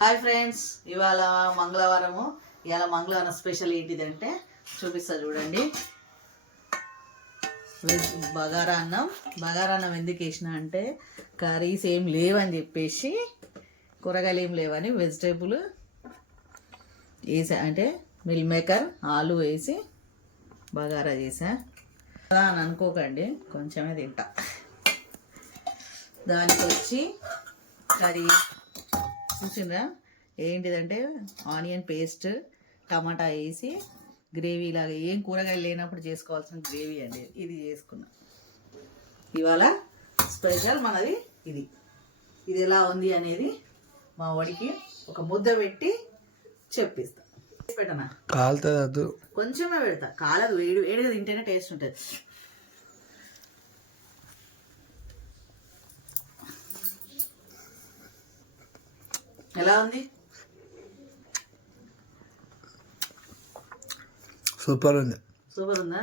Hi friends, ఇవాళ మంగళవారము. ఇవాళ మంగళవారం స్పెషల్ ఏంటిదంటే చూపిస్తా చూడండి. వెజ్ బగారా అన్నం ఎందుకు వేసిన అంటే కర్రీస్ ఏం లేవని చెప్పేసి, కూరగాయలు ఏం లేవని వెజిటేబుల్ వేసా. అంటే మిల్ మేకర్ ఆలు వేసి బగారా చేసా అని అనుకోకండి, కొంచెమే తింటా. దానికి వచ్చి కర్రీ చూసిందా ఏంటిదంటే ఆనియన్ పేస్ట్, టమాటా వేసి గ్రేవీ లాగా, ఏం కూరగాయలు లేనప్పుడు చేసుకోవాల్సిన గ్రేవీ అండి. ఇది చేసుకున్నా. ఇవాళ స్పెషల్ మనది ఇది. ఇది ఎలా ఉంది అనేది మా వాడికి ఒక ముద్ద పెట్టి చెప్పిస్తా. పెట్టనా? కాలుతుంది, కొంచెమే పెడతా. కాలదు, వేడి వేడిగా తింటేనే టేస్ట్ ఉంటుంది. ఎలా ఉంది? సూపర్ ఉంది. సూపర్ ఉందా?